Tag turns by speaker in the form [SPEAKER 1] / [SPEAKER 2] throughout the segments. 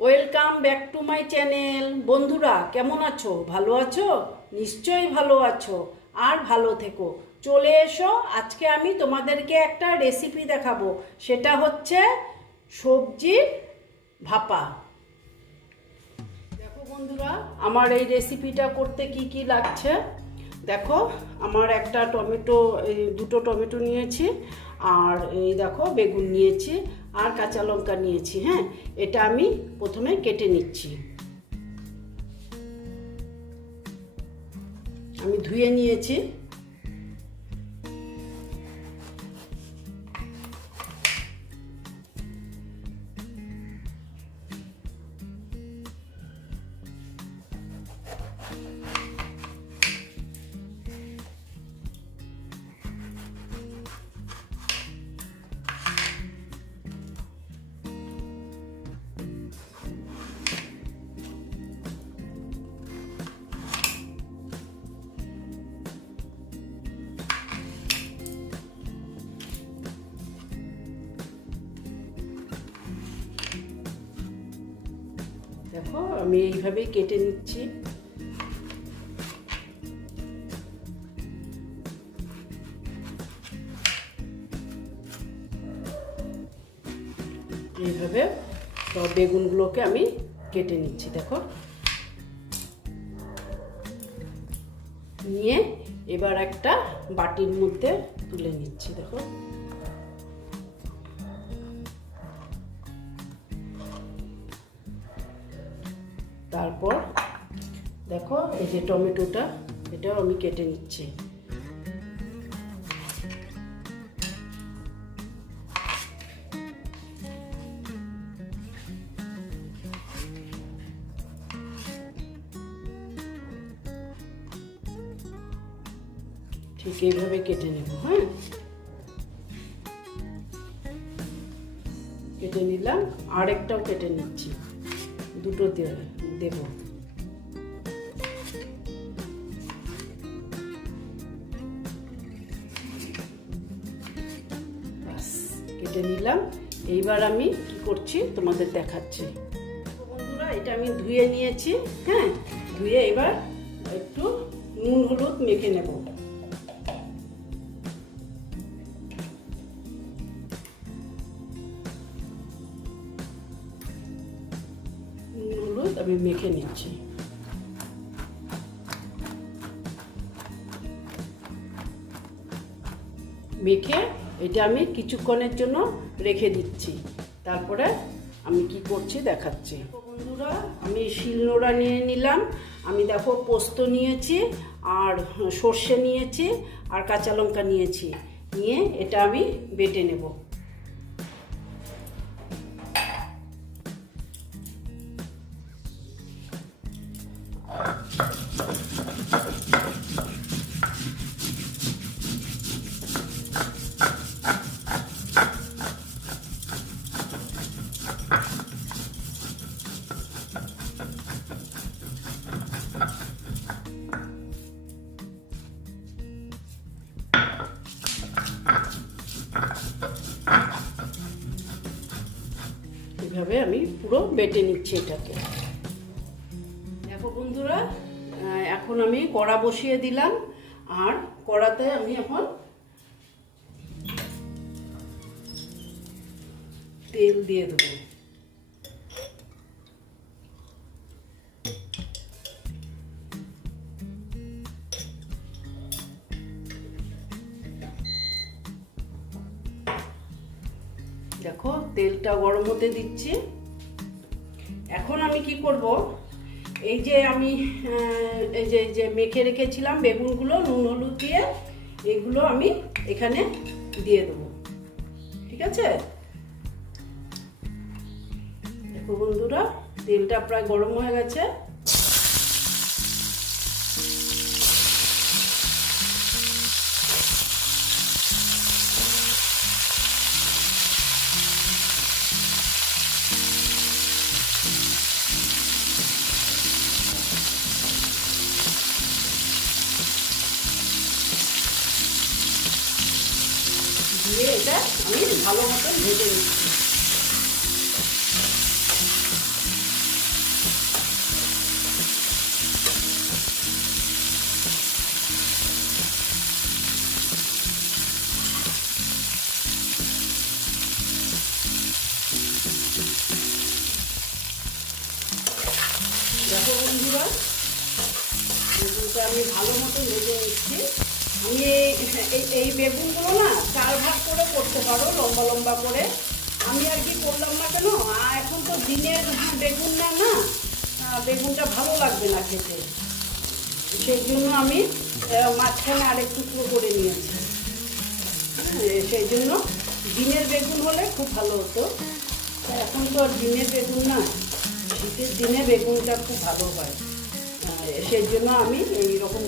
[SPEAKER 1] Welcome back to my channel বন্ধুরা, কেমন আছো? ভালো আছো? নিশ্চয়ই ভালো আছো। আর ভালো থেকো। চলে এসো, আজকে আমি তোমাদেরকে একটা রেসিপি দেখাবো। সেটা হচ্ছে সবজির ভাপা। দেখো বন্ধুরা, আমার এই রেসিপিটা করতে কি কি লাগছে? দেখো, আমার একটা টমেটো, এই দুটো টমেটো নিয়েছি। আর এই দেখো, বেগুন নিয়েছি। আর কাঁচা লঙ্কা নিয়েছি হ্যাঁ? এটা আমি প্রথমে কেটে নিচ্ছি। আমি ধুয়ে নিয়েছি। আমি এইভাবেই কেটে নিচ্ছি। এইভাবে সব বেগুনগুলোকে আমি কেটে নিচ্ছি, দেখো। নিয়ে এবার একটা বাটির মধ্যে তুলে নিচ্ছি, দেখো। তারপর দেখো এই যে টমেটোটা, এটাও আমি কেটে নিচ্ছি। ঠিক এইভাবে কেটে নেব হ্যাঁ? কেটে নিলাম, আরেকটাও কেটে নিচ্ছি, দুটো দেব। কেটে নিলাম। এইবার আমি কি করছি? তোমাদের দেখাচ্ছি। বন্ধুরা, এটা আমি ধুয়ে নিয়েছি হ্যাঁ? ধুয়ে এবার একটু নুন, হলুদ মেখে নেব। আমি মেখে নিচ্ছি। মেখে এটা আমি কিছুক্ষণের জন্য রেখে দিচ্ছি। তারপরে আমি কি করছি দেখাচ্ছি। বন্ধুরা, আমি শিলনোড়া নিয়ে নিলাম। আমি দেখো পোস্ত নিয়েছি আর সর্ষে নিয়েছি আর কাঁচা লঙ্কা নিয়েছি। নিয়ে এটা আমি বেটে নেব। বেটে নিচ্ছি এটাকে। দেখো বন্ধুরা এখন আমি কড়া বসিয়ে দিলাম, আর কড়াতে আমি এখন তেল দিয়ে দেবো। দেখো তেলটা গরম হতে দিচ্ছি। আমি কি করব? এই যে আমি এই যে যে মেখে রেখেছিলাম বেগুনগুলো, নুন, হলুদ দিয়ে, এগুলো আমি এখানে দিয়ে দেবো। ঠিক আছে? দেখো বন্ধুরা, তেলটা প্রায় গরম হয়ে গেছে। দিয়ে এটা আমি ভালো মতন ভেজে নিচ্ছি দেখো বন্ধুরা আমি ভালো মতো ভেজে নিচ্ছি আমি এই বেগুনগুলো না চার ভাগ করে করতে পারো লম্বা লম্বা করে। আমি আর কি করলাম না কেন? এখন তো দিনের বেগুন না না বেগুনটা ভালো লাগবে না খেতে। সেই জন্য আমি মাঝখানে আরেক টুকরো করে নিয়েছি। হ্যাঁ, সেই জন্য দিনের বেগুন হলে খুব ভালো হতো। এখন তো আর দিনের বেগুন না শীতের দিনে বেগুনটা খুব ভালো হয়। সেই জন্য আমি এই রকম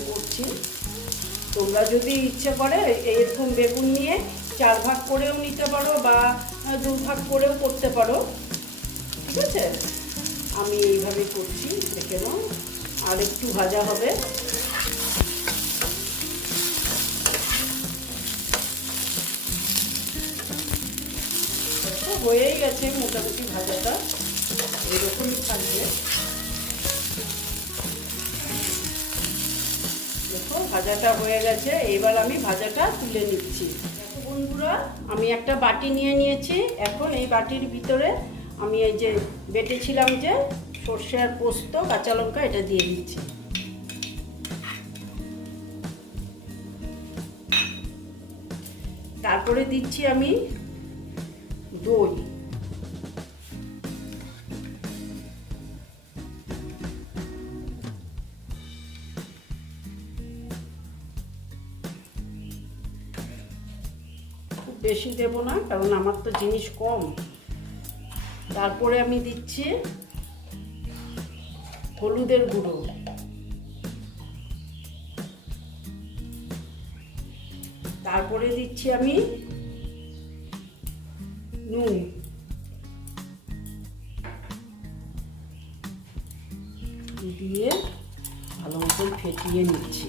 [SPEAKER 1] তোমরা যদি ইচ্ছে করে এরকম বেগুন নিয়ে চার ভাগ করেও নিতে পারো বা দু ভাগ করেও করতে পারো। ঠিক আছে? আমি এইভাবে করছি, দেখে নাও। আর একটু ভাজা হবে। হয়েই গেছে মোটামুটি ভাজাটা। এরকমই থাকবে। দেখো, ভাজাটা হয়ে গেছে। এবার আমি ভাজাটা তুলে নিচ্ছি। দেখো বন্ধুরা, আমি একটা বাটি নিয়ে নিয়েছি। এখন এই বাটির ভিতরে আমি এই যে বেটেছিলাম যে সর্ষে আর পোস্ত, কাঁচা লঙ্কা এটা দিয়ে দিচ্ছি। তারপরে দিচ্ছি আমি দই। বেশি দেবো না, কারণ আমার তো জিনিস কম। তারপরে আমি দিচ্ছি হলুদের গুঁড়ো। তারপরে দিচ্ছি আমি নুন। দিয়ে ভালো মতন ফেটিয়ে নিচ্ছি।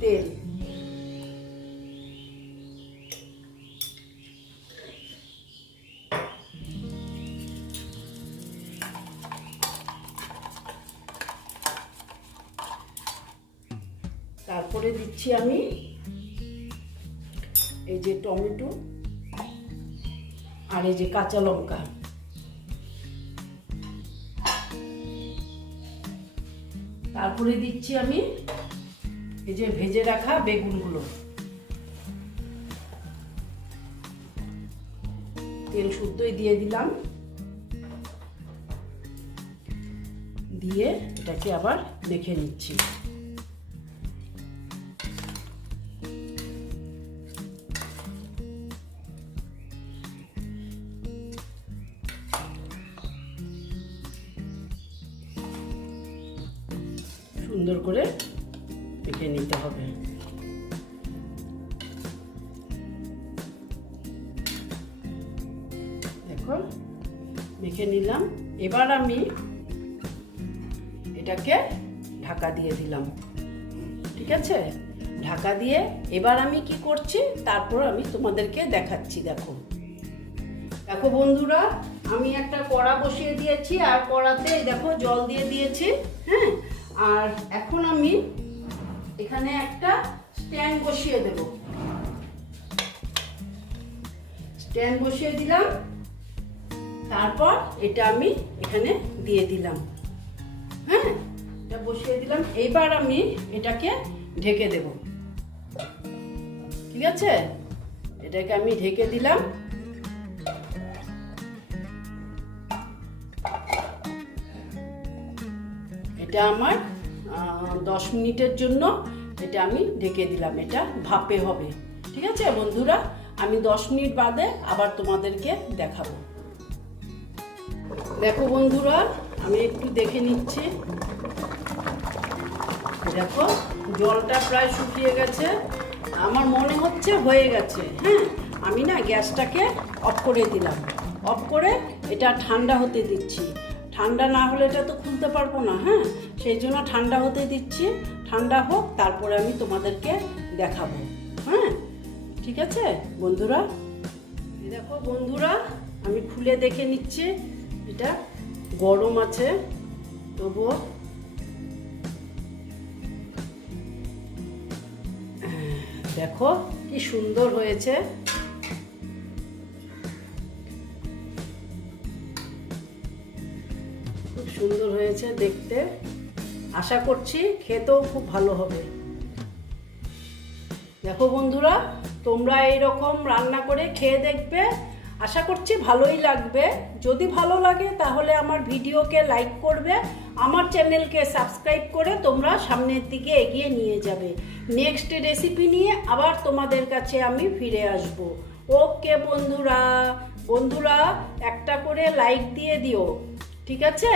[SPEAKER 1] তেল তারপরে দিচ্ছি আমি এই যে টমেটো আর এই যে কাঁচা লঙ্কা। তারপরে দিচ্ছি আমি এই যে ভেজে রাখা বেগুনগুলো। তেল শুদ্ধই দিয়ে দিলাম। দিয়ে এটাকে আবার দেখে নিচ্ছি। দেখো মেখে নিলাম। এবার আমি এটাকে ঢাকা দিয়ে দিলাম। ঠিক আছে? ঢাকা দিয়ে এবার আমি কি করছি? তারপর আমি তোমাদেরকে দেখাচ্ছি, দেখো। দেখো বন্ধুরা, আমি একটা কড়া বসিয়ে দিয়েছি, আর কড়াতে দেখো জল দিয়ে দিয়েছি হ্যাঁ? আর এখন আমি এখানে একটা স্ট্যান্ড বসিয়ে দেব। স্ট্যান্ড বসিয়ে দিলাম। তারপর এটা আমি এখানে দিয়ে দিলাম। হ্যাঁ? এটা বসিয়ে দিলাম। এইবার আমি এটাকে ঢেকে দেব। ঠিক আছে? এটাকে আমি ঢেকে দিলাম। এটা আমার দশ মিনিটের জন্য এটা আমি ঢেকে দিলাম। এটা ভাপে হবে। ঠিক আছে বন্ধুরা? আমি দশ মিনিট বাদে আবার তোমাদেরকে দেখাবো। দেখো বন্ধুরা, আমি একটু দেখে নিচ্ছি। দেখো, জলটা প্রায় শুকিয়ে গেছে। আমার মনে হচ্ছে হয়ে গেছে হ্যাঁ? আমি না গ্যাসটাকে অফ করে দিলাম। অফ করে এটা ঠান্ডা হতে দিচ্ছি। ঠান্ডা না হলে এটা তো খুলতে পারব না হ্যাঁ? সেই জন্য ঠান্ডা হতে দিচ্ছি। ঠান্ডা হোক, তারপরে আমি তোমাদেরকে দেখাবো হ্যাঁ? ঠিক আছে বন্ধুরা? দেখো বন্ধুরা, আমি খুলে দেখে নিচ্ছি। এটা গরম আছে, তবুও দেখো কি সুন্দর হয়েছে। খুব সুন্দর হয়েছে দেখতে। আশা করছি খেতেও খুব ভালো হবে। দেখো বন্ধুরা, তোমরা এইরকম রান্না করে খেয়ে দেখবে। আশা করছি ভালোই লাগবে। যদি ভালো লাগে, তাহলে আমার ভিডিওকে লাইক করবে, আমার চ্যানেলকে সাবস্ক্রাইব করে তোমরা সামনের দিকে এগিয়ে নিয়ে যাবে। নেক্সট রেসিপি নিয়ে আবার তোমাদের কাছে আমি ফিরে আসব। ওকে বন্ধুরা বন্ধুরা, একটা করে লাইক দিয়ে দিও, ঠিক আছে?